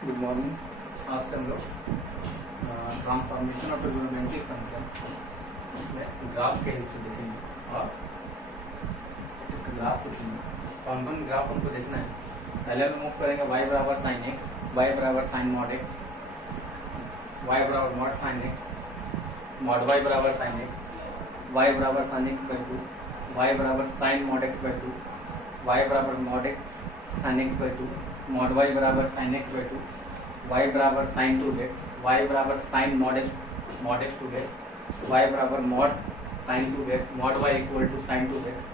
Good morning. आज से हम लोग ट्रांसफॉर्मेशन ऑफ ट्रिग्नोमेट्रिक फंक्शन में ग्राफ के हेल्प से देखेंगे और इसका ग्राफ सीखेंगे। कौन ग्राफ हमको देखना है। पहले हम मूव करेंगे y बराबर साइन एक्स, y बराबर साइन मॉड एक्स, y बराबर mod sine x, mod y बराबर साइन एक्स, y बराबर sine x by two, y बराबर sine mod x by two, y बराबर mod x sine x by two, mod y बराबर sine x by two, y बराबर sine two x, y बराबर sine mod x two x, y बराबर mod sine two x, mod y equal to sine two x.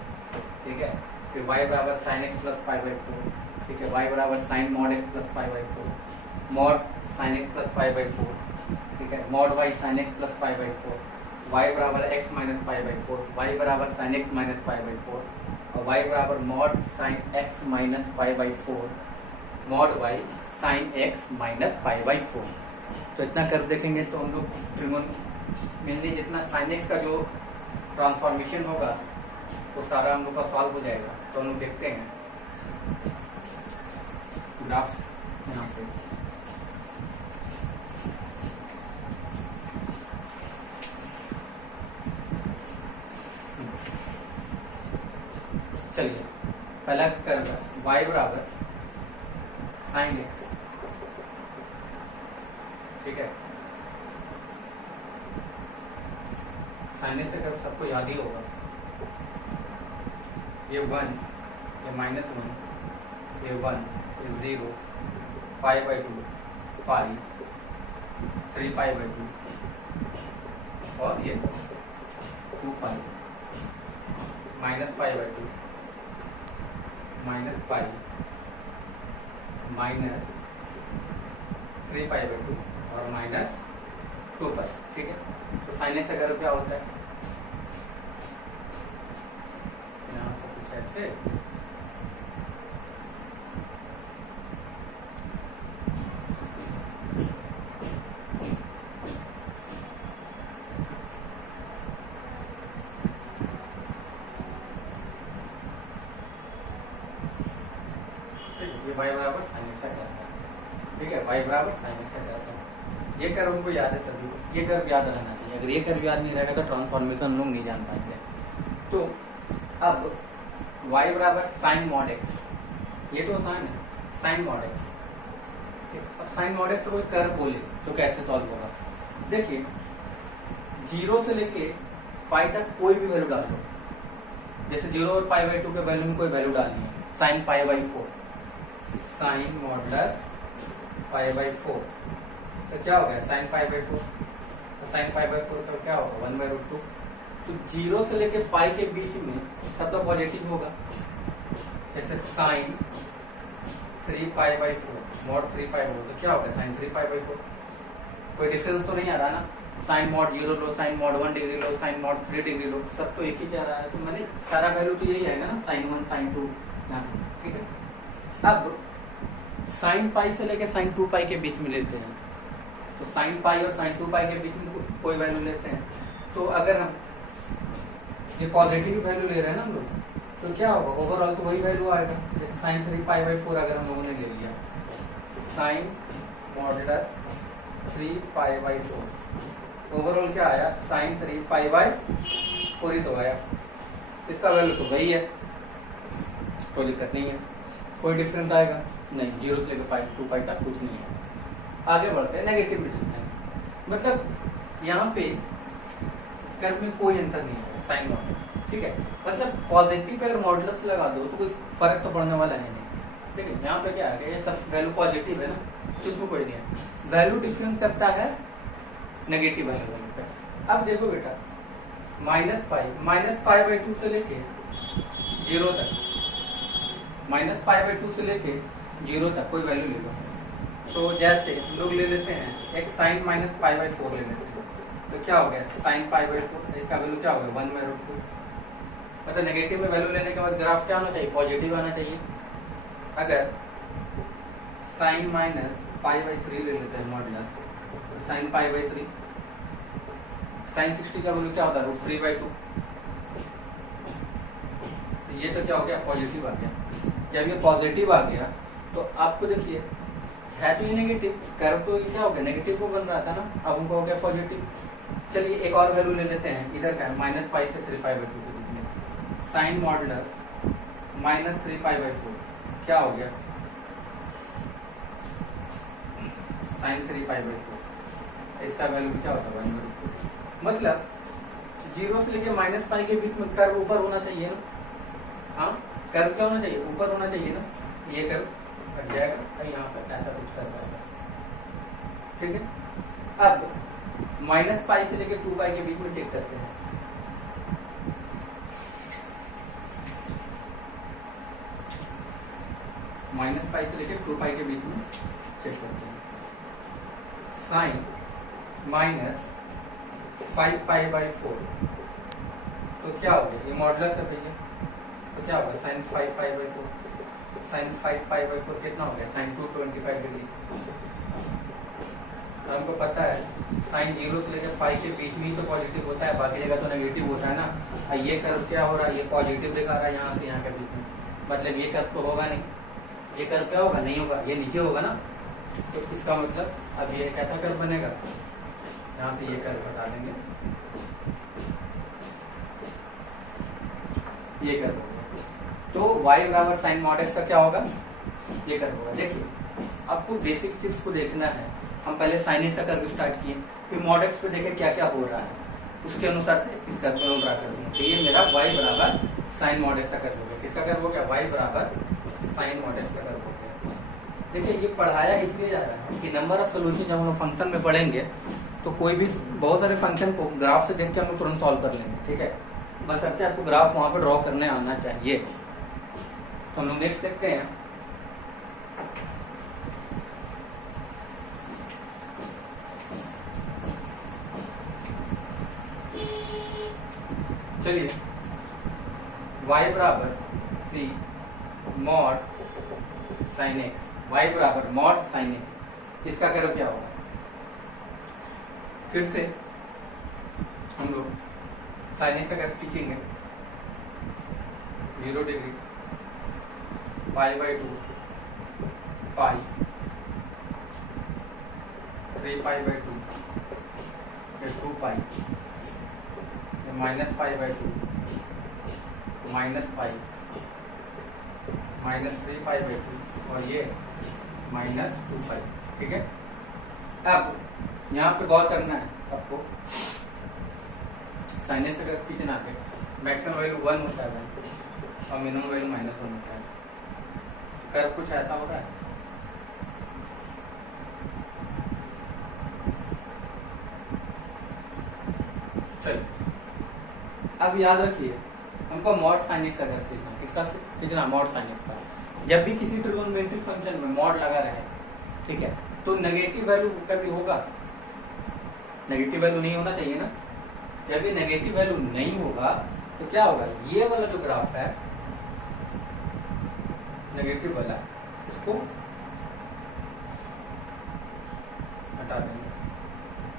ठीक है, फिर y बराबर sine x plus five by four. ठीक है, y बराबर sine mod x plus five by four, mod sine x plus five by four. ठीक है, mod y sine x plus five by four, y बराबर x minus five by four, y बराबर sine x minus five by four और y बराबर mod sine x minus five by four, mod y sine x minus five by four. तो इतना कर देखेंगे तो हम लोग ट्रिगोन मेनली जितना साइन एक्स का जो ट्रांसफॉर्मेशन होगा वो सारा हम लोग का सॉल्व हो जाएगा। तो हम लोग देखते हैं ग्राफ यहाँ पे। चलिए पहला कर y बराबर साइन एक्स। ठीक है, साइन एक्स अगर सबको याद ही होगा, ये वन, ये माइनस वन, ये वन, ये zero, pi by two, pi, three pi by two और ये two pi, minus pi by two, minus pi, minus three pi by two और माइनस टू पाई। ठीक है, तो साइन एक्स अगर क्या होता है, यहाँ से कुछ ऐसे, ये y बराबर साइन एक्स का है। ठीक है, y बराबर साइन एक्स का है। ये कर्व उनको याद है सभी को, ये कर्व याद रहना चाहिए। अगर ये कर्व याद नहीं रहेगा तो ट्रांसफॉर्मेशन हम लोग नहीं जान पाएंगे। तो अब y बराबर साइन मॉड एक्स, ये तो साइन है, साइन मॉड एक्स। अब साइन मॉड एक्स को कोई कर्व बोले तो कैसे सॉल्व होगा। देखिए, जीरो से लेके पाई तक कोई भी वैल्यू डाल दो। जैसे जीरो और पाई बाई टू के वैल्यू में कोई वैल्यू डालनी है, sine pi by four, sine modulus pi by four, तो क्या हो गया साइन पाई बाई फोर। तो साइन पाई बाई फोर का क्या होगा, वन बाई रूट टू। तो जीरो से लेके पाई के बीच में सबका पॉजिटिव होगा। जैसे sine three pi by four, mod three pi by, तो क्या होगा sign three pi by four. कोई डिफरेंस तो नहीं आ रहा ना, साइन मॉड जीरो लो, साइन मॉड वन डिग्री लो, साइन मॉड थ्री डिग्री लो, सब तो एक ही जा रहा है। तो मैंने सारा वैल्यू तो यही आएगा ना, साइन वन साइन टू। ठीक है, अब साइन पाई से लेके साइन टू पाई के बीच में लेते हैं। तो साइन पाई और साइन टू पाई के बीच में कोई वैल्यू लेते हैं। तो अगर हम ये पॉजिटिव वैल्यू ले रहे हैं ना हम लोग, तो क्या होगा, ओवरऑल तो वही वैल्यू आएगा। जैसे sine three pi by four अगर हम लोगों ने ले लिया, sine modulus three pi by four, overall क्या आया, sine three pi by four ही तो आया। इसका वैल्यू तो वही है, कोई दिक्कत नहीं है। कोई डिफरेंस आएगा नहीं, जीरो से लेकर पाई टू पाई तक कुछ नहीं है। आगे बढ़ते हैं, नेगेटिव में चलते हैं। मतलब यहाँ पे कर्व में कोई अंतर नहीं है, साइन मॉडुलस। ठीक है, मतलब पॉजिटिव पे अगर मॉडुलस लगा दो तो कोई फर्क तो पड़ने वाला है नहीं। ठीक है, यहाँ पे क्या है, ये सब वैल्यू पॉजिटिव है ना, तो उसमें कोई नहीं है। वैल्यू डिफरेंस करता है नेगेटिव वैल्यू पे। अब देखो बेटा, माइनस पाई बाई टू से लेके जीरो तक, माइनस पाई बाई टू से लेके जीरो तक कोई वैल्यू ले लो। तो जैसे हम लोग ले लेते हैं एक sine minus pi by four ले लेते हैं, तो क्या हो गया साइन पाई बाई फोर, इसका वैल्यू क्या हो गया वन बाई रूट टू। मतलब नेगेटिव में वैल्यू लेने के बाद ग्राफ क्या होना चाहिए, पॉजिटिव आना चाहिए। अगर sine minus pi by three ले लेते हैं मॉडुलस, तो sine pi by three, sine 60 का वैल्यू क्या होता है, रूट थ्री बाई टू। ये तो क्या हो गया, पॉजिटिव आ गया। जब ये पॉजिटिव आ गया तो आपको देखिए है तो ये नेगेटिव, कर्व तो ये क्या हो गया, नेगेटिव को बन रहा था ना, अब उनको हो गया पॉजिटिव। चलिए एक और वैल्यू ले लेते हैं, इधर का माइनस पाई से 3π/2 के बीच में साइन मॉडुलस -3π/4 क्या हो गया, साइन 3π/4, इसका वैल्यू क्या होता है 1/4। मतलब 0 से लेके -π के बीच में कर्व ऊपर होना चाहिए ना, हाँ कर्व क्या होना चाहिए, ऊपर होना चाहिए ना, ये कर्व कट जाएगा और यहाँ पर ऐसा कुछ कर पाएगा, ठीक है। अब -π से लेके 2π के बीच में चेक करते हैं, -π से लेके 2π के बीच में चेक करते हैं, साइन -5π/4 तो क्या हो गया, ये मॉडुलस है भैया, तो क्या होगा साइन 5π/4, साइन 5π/4 कितना हो गया, साइन 225 डिग्री। हमको पता है साइन 0 से लेकर पाई के बीच में ही तो पॉजिटिव होता है, बाकी जगह तो नेगेटिव होता है ना। ये कर्व क्या हो रहा है, ये पॉजिटिव दिखा रहा है यहाँ से यहाँ के बीच में, मतलब ये कर्व तो होगा नहीं, ये कर्व क्या होगा, नहीं होगा, ये नीचे होगा ना, तो इसका मतलब अब ये कैसा कर्व बनेगा, यहाँ से ये कर्व हटा देंगे, ये कर्व होगा, तो y बराबर साइन मॉड x का क्या होगा, ये कर्व होगा। देखिए आपको बेसिक चीज को देखना है, हम पहले साइन x का कर्व स्टार्ट किए, फिर मॉड x पे देखें क्या क्या हो रहा है, उसके अनुसार से इस कर्व को ड्रा कर देंगे। तो ये मेरा y बराबर साइन मॉड x का कर्व हो गया, किसका कर्व हो गया, y बराबर साइन मॉड x का कर्व हो गया। देखिए ये पढ़ाया इसलिए जा रहा है कि नंबर ऑफ सोल्यूशन जब हम फंक्शन में पढ़ेंगे तो कोई भी बहुत सारे फंक्शन को ग्राफ से देख के हम लोग तुरंत सॉल्व कर लेंगे, ठीक है, बस अब आपको ग्राफ वहां पर ड्रॉ करने आना चाहिए। तो हम लोग नेक्स्ट देखते हैं, चलिए y बराबर सी मॉड साइन एक्स, y बराबर मॉड साइन एक्स, इसका कर्व क्या होगा, फिर से हम लोग साइन एक्स का कर्व खींचेंगे 0 डिग्री, π/2 पाई 3π/2 फिर 2π -π/2 -π -3π/2 और ये -2π, ठीक है। अब यहाँ पे गौर करना है आपको, साइन एक्स अगर खींचना है मैक्सिमम वैल्यू 1 होता है और मिनिमम वैल्यू -1 होता है, कर्व कुछ ऐसा हो रहा है, चलिए अब याद रखिए हमको मॉड साइन एक्स का कर्व खींचना, किसका खींचना, मॉड साइन एक्स का। जब भी किसी ट्रिगोनोमेट्रिक फंक्शन में मॉड लगा रहे, ठीक है, तो नेगेटिव वैल्यू कभी होगा, नेगेटिव वैल्यू नहीं होना चाहिए ना, जब ये नेगेटिव वैल्यू नहीं होगा तो क्या होगा, ये वाला जो ग्राफ है नेगेटिव वाला, इसको हटा देंगे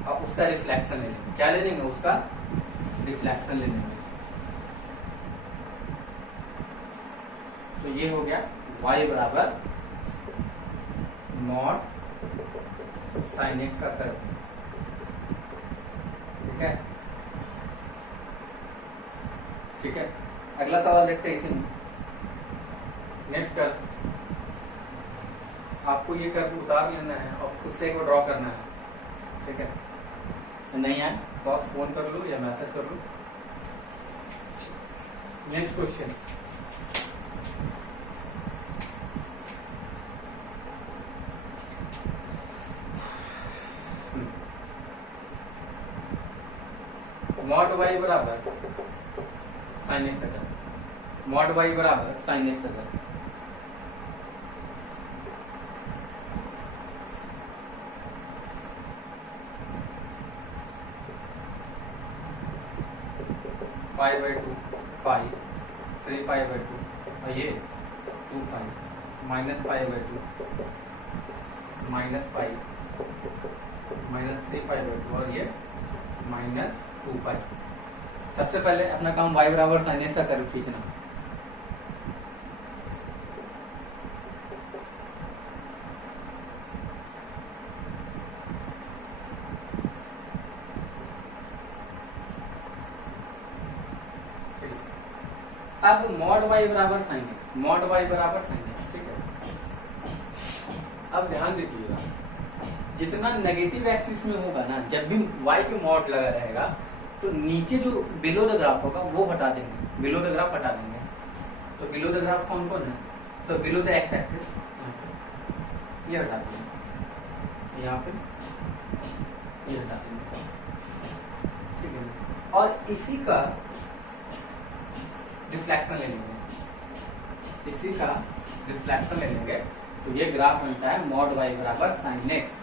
और उसका रिफ्लेक्शन ले लेंगे, क्या ले लेंगे, उसका रिफ्लेक्शन ले लेंगे। तो ये हो गया y बराबर मॉड साइन एक्स का कर्व, ठीक है, ठीक है। अगला सवाल देखते हैं इसी में, नेक्स्ट कर्व, आपको ये कर्व उतार लेना है और खुद से एक ड्रॉ करना है, ठीक है, नहीं आए तो आप फोन कर लो या मैसेज कर लो। नेक्स्ट क्वेश्चन, मॉड y बराबर साइन एक्स का कर्व, मॉड y बराबर साइन एक्स का कर्व, π/2 पाई 3π/2 और ये 2π -π/2 -π -3π/2 और ये -2π। सबसे पहले अपना काम y बराबर साइन एक्स का कर्व खींचना, अब मॉड वाई बराबर साइन एक्स, मॉड वाई बराबर साइन एक्स, ठीक है। अब ध्यान दीजिएगा, जितना नेगेटिव एक्सिस में होगा ना, जब भी वाई के मॉड लगा रहेगा तो नीचे जो बिलो द ग्राफ होगा वो हटा देंगे, बिलो द ग्राफ हटा देंगे। तो बिलो द ग्राफ कौन कौन है? तो बिलो द एक्स एक्सिस ये हटा देंगे, यहाँ पे ये हटा देंगे, ठीक है। और इसी का रिफ्लेक्शन ले लेंगे, इसी का रिफ्लेक्शन ले लेंगे। तो ये ग्राफ बनता है मॉड वाई बराबर साइन एक्स,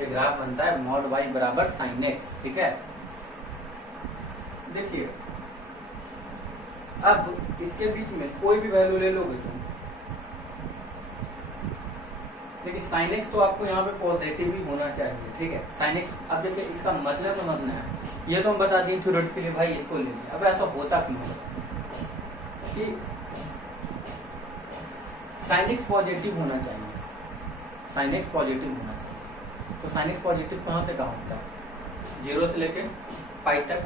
ये ग्राफ बनता है मॉड वाई बराबर साइन एक्स, ठीक है। देखिए अब इसके बीच में कोई भी वैल्यू ले लोगे तुम, देखिए साइन एक्स तो आपको यहाँ पे पॉजिटिव ही होना चाहिए, ठीक है। साइन एक्स, अब देखिए इसका मतलब समझना है, ये तो हम बता दिए थ्योरेटिकली भाई इसको ले लिया। अब ऐसा होता क्यों है कि साइन एक्स पॉजिटिव होना चाहिए, साइन एक्स पॉजिटिव होना चाहिए। तो साइन एक्स पॉजिटिव कहाँ से कहाँ होता है? 0 से लेके पाई तक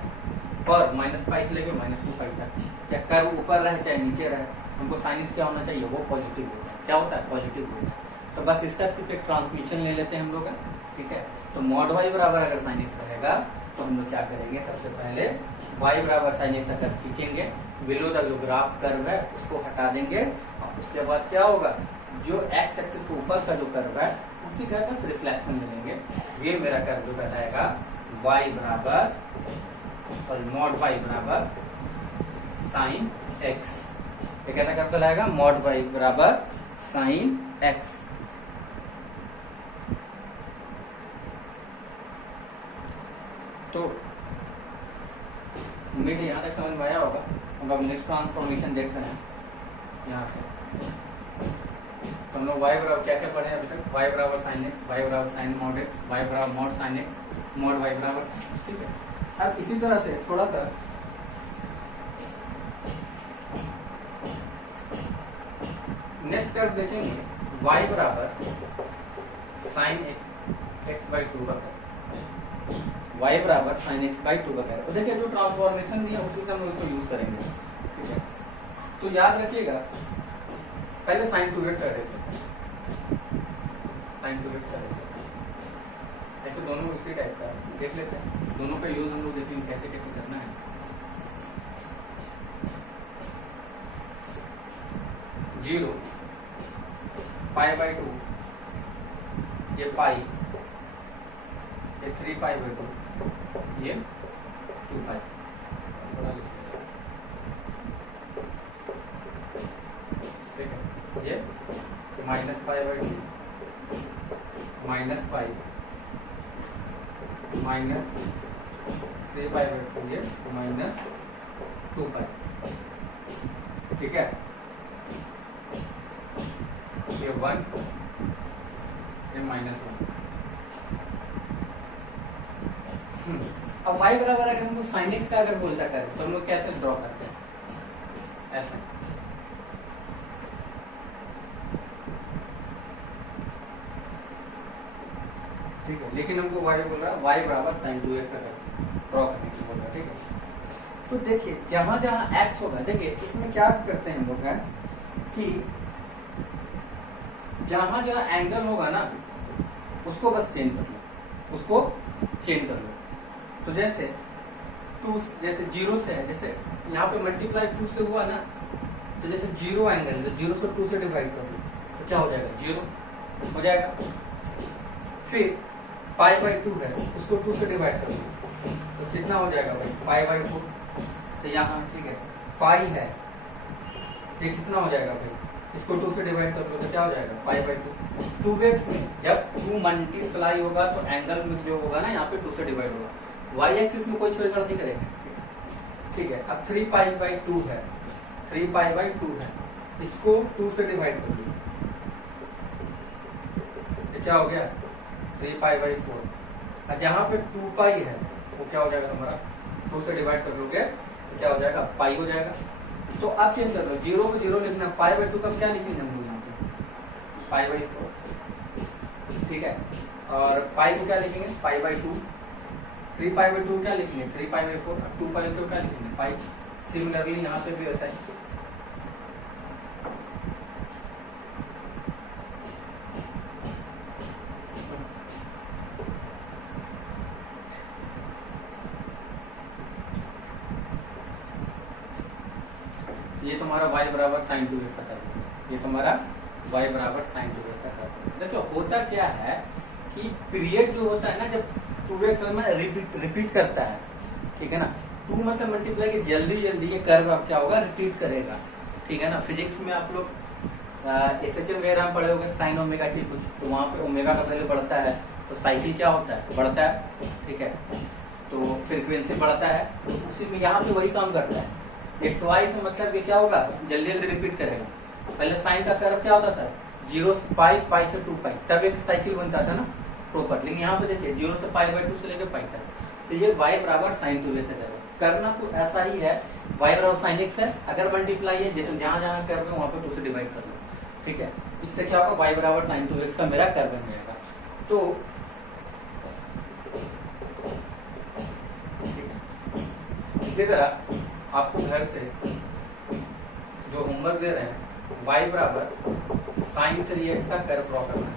और -पाई से लेके -2 पाई तक, चाहे कर्व ऊपर रहे चाहे नीचे रहे, हमको साइन एक्स क्या होना चाहिए? वो पॉजिटिव होता है। क्या होता है? पॉजिटिव होता है। तो बस इसका सिर्फ एक ट्रांसमिशन ले लेते हैं हम लोग, ठीक है। तो मॉड वाई बराबर अगर साइन एक्स रहेगा तो हम लोग क्या करेंगे, सबसे पहले वाई बराबर साइन एक्स अगर खींचेंगे, बिलो द जो ग्राफ कर्व है उसको हटा देंगे, और उसके बाद क्या होगा, जो एक्स एक्सिस के ऊपर का जो कर्व है उसी का बस रिफ्लेक्शन ले लेंगे। ये मेरा कर्व जो कहलाएगा वाई बराबर सॉरी मॉड वाई बराबर साइन एक्स, ये कैसा कर्व कहलाएगा? मॉड वाई बराबर साइन एक्स। तो उम्मीद यहाँ तक समझ में आया होगा। अब नेक्स्ट ट्रांसफॉर्मेशन देख रहे हैं यहाँ से। तो हम लोग वाई बराबर क्या क्या पढ़े अभी तक? वाई बराबर साइन एक्स, वाई बराबर साइन मॉड एक्स, वाई बराबर mod sine x, mod y बराबर, ठीक है। अब इसी तरह से थोड़ा सा नेक्स्ट कर्व देखेंगे, वाई बराबर साइन एक्स बाई 2 का कर्व, वाई बराबर साइन एक्स बाई 2 का कर्व। तो देखिए जो ट्रांसफॉर्मेशन दिया उसी से हम लोग इसको यूज करेंगे, ठीक है। तो याद रखिएगा, पहले साइन 2x कर देते हैं, साइन 2x कर देते हैं, ऐसे दोनों उसी टाइप का देख लेते हैं, दोनों का यूज हम लोग देखेंगे कैसे कैसे करना है। 0 पाई बाई 2, ये पाई, ये 3 पाई बाई 2, ये 2 पाई, ठीक है। ये -पाई बाई 2, -पाई, -3 पाई बाई 2, ये -2 पाई, ठीक है। ये 1, ये -1। अब y बराबर अगर हमको साइन एक्स का अगर बोलता करें तो हम लोग कैसे ड्रॉ करते हैं? ऐसे, ठीक है। लेकिन हमको y बोल रहा है, y बराबर साइन 2x अगर ड्रॉ करने की बोल रहा है, ठीक है। तो देखिए जहां जहां x होगा, देखिए इसमें क्या करते हैं हम लोग है कि जहां जहां एंगल होगा ना उसको बस चेंज कर लो, उसको चेंज कर लो। तो जैसे 2, जैसे 0 से है, जैसे यहाँ पे मल्टीप्लाई 2 से हुआ ना, तो जैसे 0 एंगल, तो 0 से 2 से डिवाइड कर लो तो क्या हो जाएगा? 0 हो जाएगा। फिर पाई बाई 2 है, उसको 2 से डिवाइड कर लो तो कितना हो जाएगा भाई? Pi by 4। तो यहाँ ठीक है, पाई है, ये कितना हो जाएगा भाई? इसको 2 से डिवाइड कर लो तो क्या हो जाएगा? पाई बाई 2। 2x में जब 2 मल्टीप्लाई होगा तो एंगल में जो होगा ना यहाँ पे 2 से डिवाइड होगा, y एक्सिस में कोई छेड़छाड़ नहीं करेगा, ठीक है। अब 3 पाई बाई 2 है, 3 पाई बाई 2 है, इसको 2 से डिवाइड कर लो, ये क्या हो गया? 3 पाई बाई 4। और जहाँ पे 2 पाई है वो क्या हो जाएगा तुम्हारा? 2 से डिवाइड कर लोगे तो क्या हो जाएगा? पाई हो जाएगा। तो अब चेंज कर लो, 0 को 0 लिखना, पाई बाई 2 का क्या लिखेंगे हम लोग यहाँ पे? पाई बाई 4, ठीक है। और पाई को क्या लिखेंगे? पाई बाई 2। 3 पाई बाई 2 क्या लिखेंगे? 3 पाई बाई 4। अब 2 पाई को क्या लिखेंगे? पाई। सिमिलरली यहाँ पे भी ऐसा है, तुम्हारा y बराबर साइन 2x का कर्व, ये तुम्हारा y बराबर साइन 2x का कर्व। देखो होता क्या है कि पीरियड जो होता है ना, जब 2x में रिपीट करता है, ठीक है ना, 2 मतलब मल्टीप्लाई के जल्दी जल्दी ये कर्व अब क्या होगा, रिपीट करेगा, ठीक है ना। फिजिक्स में आप लोग एसएचएम वगैरह पढ़े होंगे साइन ओमेगा टी कुछ, तो वहाँ पे ओमेगा का वैल्यू बढ़ता है तो साइकिल क्या होता है, बढ़ता है, ठीक है, तो फ्रीक्वेंसी बढ़ता है, तो उसी में यहाँ पे वही काम करता है। ये ट्वाइस मतलब ये क्या होगा, जल्दी जल्दी रिपीट करेगा। पहले साइन का कर्व क्या होता था, 0 से पाई, पाई से 2 पाई, तब एक साइकिल बनता था ना प्रॉपर। लेकिन यहाँ पे देखिए 0 से पाई बाई 2 से लेकर पाई तक, तो ये y बराबर साइन 2x है। करना तो ऐसा ही है, y बराबर साइन x है, अगर मल्टीप्लाई है जहाँ जहाँ कर्व है वहाँ पे 2 से डिवाइड कर लो, ठीक है। इससे क्या होगा, y बराबर साइन 2x का मेरा कर्व बन जाएगा। तो इसी तरह आपको घर से जो होमवर्क दे रहे हैं, y बराबर साइन 3x का कर्व ड्रॉ करना है,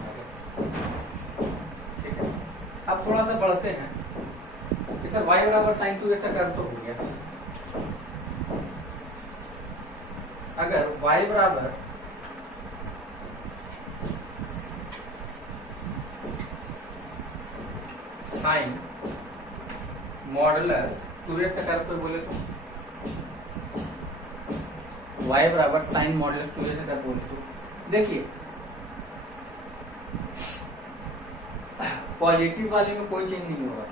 ठीक है। अब थोड़ा सा बढ़ते हैं कि सर y बराबर साइन 2x का कर्व तो हो गया, अगर y बराबर साइन मॉडुलस 2x का कर्व कोई बोले तो, y बराबर साइन मॉडुलस 2x का कर्व बोले तो, देखिए पॉजिटिव वाले में कोई चेंज नहीं होगा।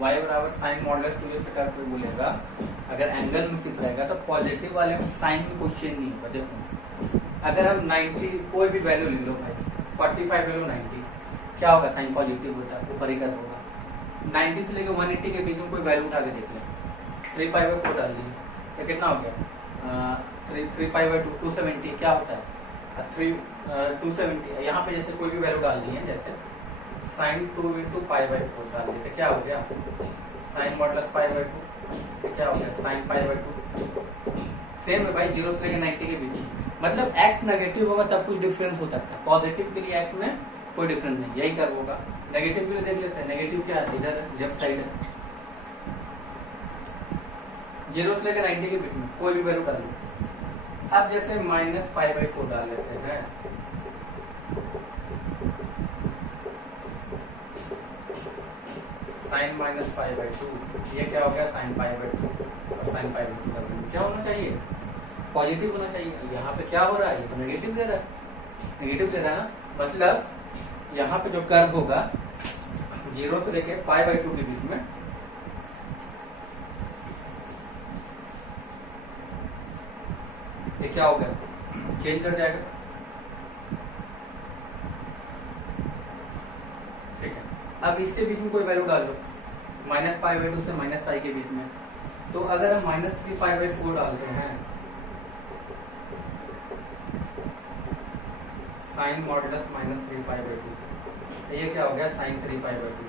y बराबर साइन मॉडुलस 2x का कर्व कोई बोलेगा, अगर एंगल में सिर्फ रहेगा तो पॉजिटिव वाले में साइन में कुछ चेंज नहीं होगा। देखो अगर हम 90 कोई भी वैल्यू ले लो भाई, 45 ले लो 90, क्या होगा, साइन पॉजिटिव होता है, ऊपर ही कर्व होगा। 90 से लेकर 180 के बीच में कोई वैल्यू उठा के देख लें, 3 पाई बाई 4 डाल दीजिए, तो कितना हो गया, 3 पाई बाई 2 270, क्या होता है 270। यहाँ पे जैसे कोई भी वैल्यू डाल दी है, जैसे साइन 2 इंटू पाई बाई 4 डाल दी, तो क्या हो गया, साइन मॉडुलस पाई बाई 2, क्या हो गया, साइन पाई बाई 2। सेम है भाई, 0 से लेकर 90 के बीच में, मतलब x नेगेटिव होगा तब कुछ डिफरेंस हो सकता है, पॉजिटिव के लिए x में कोई डिफरेंस नहीं, यही कर्व होगा। नेगेटिव के लिए देख लेते हैं, नेगेटिव क्या है, इधर लेफ्ट साइड है, 0 से लेकर 90 के बीच में कोई भी वैल्यू डाल लो। अब जैसे माइनस पाई बाई 4 डाल लेते हैं, साइन माइनस पाई बाई 2, ये क्या हो गया, साइन पाई बाई 2, और साइन पाई बाई 2 का वैल्यू क्या होना चाहिए, पॉजिटिव होना चाहिए। यहाँ पे क्या हो रहा है, ये तो नेगेटिव दे रहा है, नेगेटिव दे रहा है ना, मतलब यहाँ पे जो कर्व होगा 0 से लेके पाई बाई 2 के बीच में, ये क्या हो गया, चेंज कर जाएगा, ठीक है। अब इसके बीच में कोई वैल्यू डाल दो, माइनस पाई बाई 2 से माइनस पाई के बीच में, तो अगर हम माइनस 3 पाई बाई 4 डालते हैं, sine modulus minus 3 pi by 2, ये क्या हो गया, साइन 3 पाई बाई 2।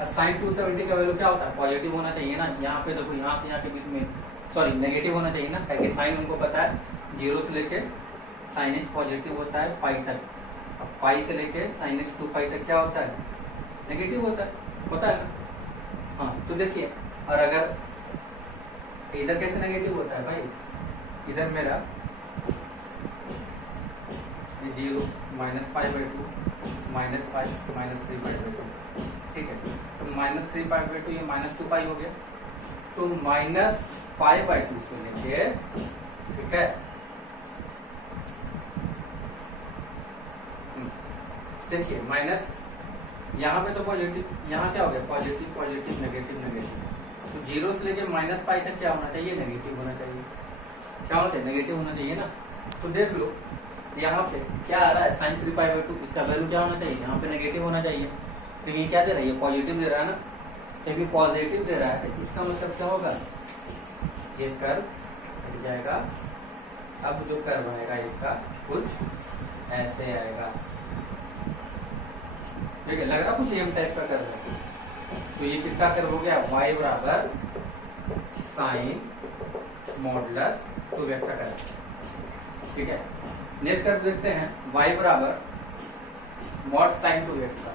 अब साइन 270 का वैल्यू क्या होता है, पॉजिटिव होना चाहिए ना, यहाँ पे देखो यहाँ से यहाँ के बीच में, सॉरी नेगेटिव होना चाहिए ना, क्योंकि साइन उनको पता है 0 से लेके साइन एक्स पॉजिटिव होता है पाई तक, अब पाई से लेके साइन एक्स 2 पाई तक क्या होता है, नेगेटिव होता है ना। हाँ तो देखिए, और अगर इधर कैसे नेगेटिव होता है भाई, इधर मेरा 0 minus pi by 2 minus pi minus 3 pi by 2, ठीक है, तो माइनस 3 पाई बाई 2 ये माइनस 2 पाई हो गया, तो माइनस पाई बाई 2 से लेके, ठीक है, देखिए माइनस यहाँ पे तो पॉजिटिव, यहाँ क्या हो गया, पॉजिटिव पॉजिटिव नेगेटिव नेगेटिव, तो 0 से लेके माइनस पाई तक क्या होना चाहिए, नेगेटिव होना चाहिए, क्या होना चाहिए, नेगेटिव होना चाहिए ना। तो देख लो यहाँ पे क्या आ रहा है, साइन 3 पाई बाई 2, इसका वैल्यू क्या होना चाहिए, यहाँ पे नेगेटिव होना चाहिए, लेकिन ये क्या दे रहा है, ये पॉजिटिव दे रहा है ना, तो भी पॉजिटिव दे रहा है, तो इसका मतलब क्या होगा, ये कर्व हट जाएगा। अब जो कर्व आएगा इसका कुछ ऐसे आएगा, ठीक है, लग रहा कुछ एम टाइप का कर्व है, तो ये किसका कर्व हो गया, y बराबर साइन मॉडुलस 2x का कर्व, ठीक है। नेक्स्ट कर्व देखते हैं, y बराबर मॉड साइन 2x का,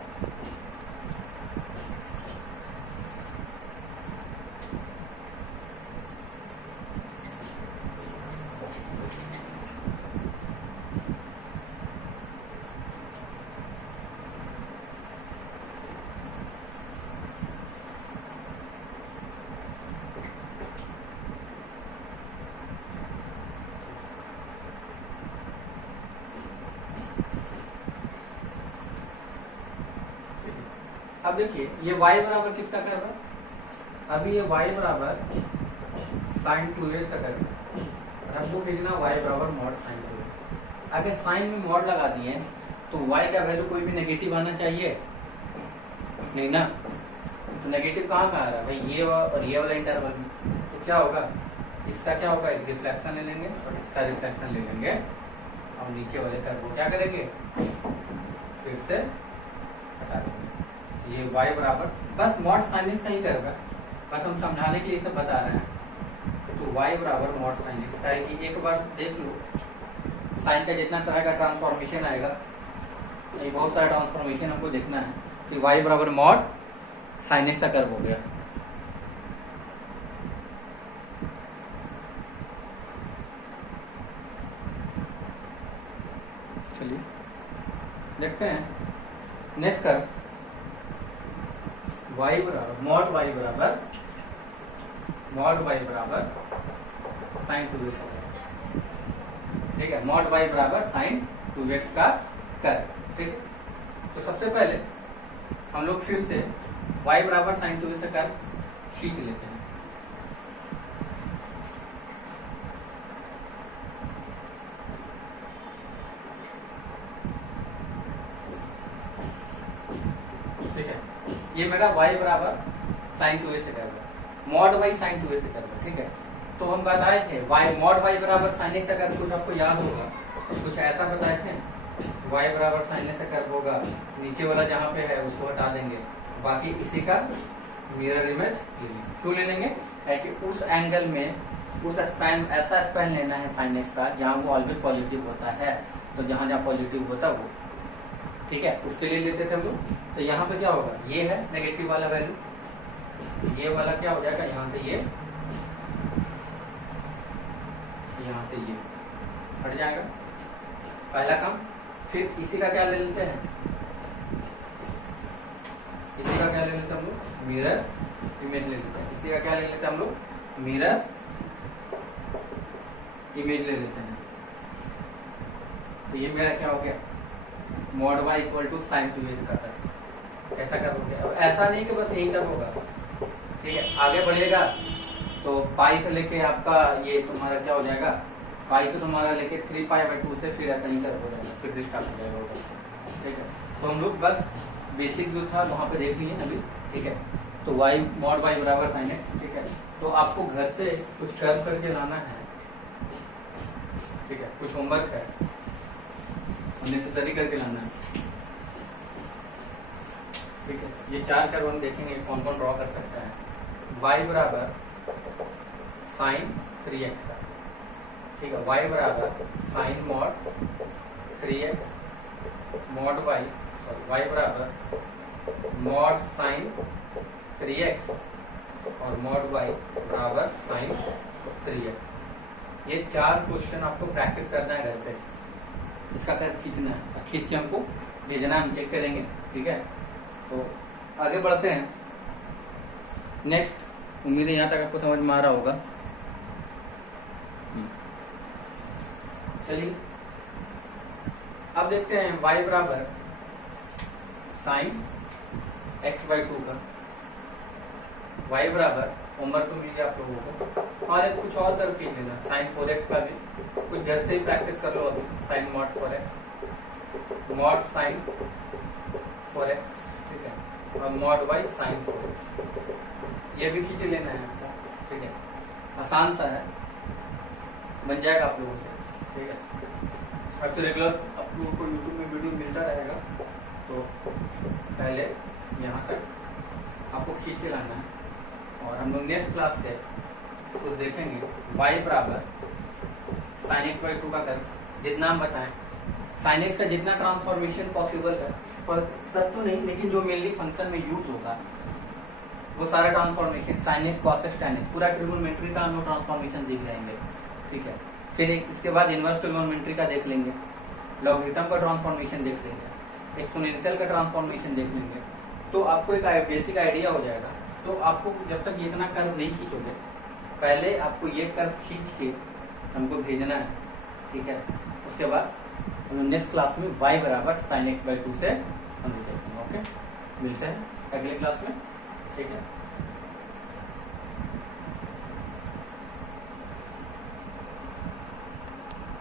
अब देखिए ये y बराबर किसका कर रहा है, अभी ये y बराबर साइन 2x का कर रहा है और हमको भेजना y बराबर मॉड साइन 2x। अगर साइन में मॉड लगा दिए तो y का वैल्यू कोई भी नेगेटिव आना चाहिए नहीं ना, तो नेगेटिव कहाँ आ रहा है भाई, ये और ये वाला इंटरवल में, तो क्या होगा इसका क्या होगा, एक रिफ्लेक्शन ले लेंगे और इसका रिफ्लेक्शन ले लेंगे और नीचे वाले कर्व को क्या करेंगे फिर से हटा देंगे। ये y बराबर बस मॉड साइन का ही करेगा, बस हम समझाने के लिए सब बता रहे हैं। तो y बराबर मॉड साइन का है कि एक बार देख लो साइन का जितना तरह का ट्रांसफॉर्मेशन आएगा, ये बहुत सारा ट्रांसफॉर्मेशन हमको देखना है कि y बराबर मॉड साइन का कर्व हो गया। चलिए देखते हैं नेक्स्ट कर्व y बराबर मॉड y बराबर साइन 2x, ठीक है, मॉड y बराबर साइन 2x का कर्व, ठीक है। तो सबसे पहले हम लोग फिर से y बराबर साइन 2x का कर्व खींच लेते हैं। ठीक है, ये मेरा y बराबर साइन 2x से कर्व है, मॉड y साइन 2x से कर्व है, ठीक है। तो हम बताए थे y मॉड y बराबर साइन x से कर्व, कुछ आपको याद होगा, कुछ ऐसा बताए थे y बराबर साइन x से कर्व होगा, नीचे वाला जहाँ पे है उसको हटा देंगे, बाकी इसी का मिरर इमेज ले लेंगे। क्यों ले लेंगे, कि उस एंगल में उस स्पैन ऐसा स्पैन लेना है साइन x का जहाँ वो ऑलवेज पॉजिटिव होता है, तो जहाँ जहाँ पॉजिटिव होता है वो, ठीक है, उसके लिए लेते थे हम लोग। तो यहाँ पे क्या होगा, ये है नेगेटिव वाला वैल्यू, ये वाला क्या हो जाएगा, यहाँ से ये हट जाएगा, पहला काम। फिर इसी का क्या ले लेते हैं, इसी का क्या ले लेते हैं हम लोग, मिरर इमेज ले लेते हैं, इसी का क्या ले लेते हैं हम लोग, मिरर इमेज ले लेते हैं। तो ये मेरा क्या हो गया, mod y equal to sine 2x का कर्व, ऐसा कर्व हो गया। ऐसा नहीं कि बस यहीं तक होगा, ठीक है, आगे बढ़ेगा तो पाई से लेके आपका ये तुम्हारा क्या हो जाएगा, पाई से तुम्हारा लेके 3π/2 से फिर ऐसा ही कर्व हो जाएगा, फिर से स्टार्ट हो जाएगा, ठीक है। तो हम लोग बस बेसिक जो था वहां पे देख लिए अभी, ठीक है। तो y मॉड y बराबर साइन x, ठीक है। तो आपको घर से कुछ कर्व करके लाना है, ठीक है, कुछ होमवर्क है, नेसेसरी करके लाना है, ठीक है। ये 4 कर्व हम देखेंगे कौन कौन ड्रॉ कर सकता है। y बराबर साइन 3x का, ठीक है, y बराबर sine mod 3x mod y, और y बराबर मॉड साइन 3x और मॉड y बराबर साइन 3x। ये 4 क्वेश्चन आपको प्रैक्टिस करना है घर पे, इसका कर्व खींचना है, खींच के हमको भेजना, हम चेक करेंगे, ठीक है। तो आगे बढ़ते हैं नेक्स्ट, उम्मीद है यहाँ तक आपको समझ में आ रहा होगा। चलिए अब देखते हैं y बराबर साइन x/2 का, y बराबर होमवर्क तो मिल गया आप लोगों को, और कुछ और कर्व खींच लेना, साइन 4x का भी कुछ घर से ही प्रैक्टिस कर लो अभी, sign mod 4x mod sine 4x, ठीक है, और मॉड y साइन 4x, ये भी खींच लेना है आपको, ठीक है, आसान सा है, बन जाएगा आप लोगों से, ठीक है। अच्छा, रेगुलर आप लोगों को यूट्यूब में वीडियो मिलता रहेगा, तो पहले यहाँ तक आपको खींच के लाना है, और हम लोग नेक्स्ट क्लास से कुछ देखेंगे y बराबर साइन x/2 का कर्व, जितना हम बताएं साइन x का जितना ट्रांसफॉर्मेशन पॉसिबल है, पर सब तो नहीं, लेकिन जो मेनली फंक्शन में यूज होगा वो सारा transformation sine x cos x tan x पूरा ट्रिग्नोमेट्री का हम लोग ट्रांसफॉर्मेशन देख जाएंगे, ठीक है। फिर इसके बाद इनवर्स ट्रिग्नोमेट्री का देख लेंगे, लॉगरिथम का ट्रांसफॉर्मेशन देख लेंगे, एक्सपोनेंशियल का ट्रांसफॉर्मेशन देख लेंगे, तो आपको एक बेसिक आइडिया हो जाएगा। तो आपको जब तक इतना कर्व नहीं खींचोगे, पहले आपको ये कर्व खींच के हमको भेजना है, ठीक है। उसके बाद हम नेक्स्ट क्लास में y बराबर साइन x/2 से हम देखेंगे, ओके, मिलते हैं। अगले क्लास में। ठीक है।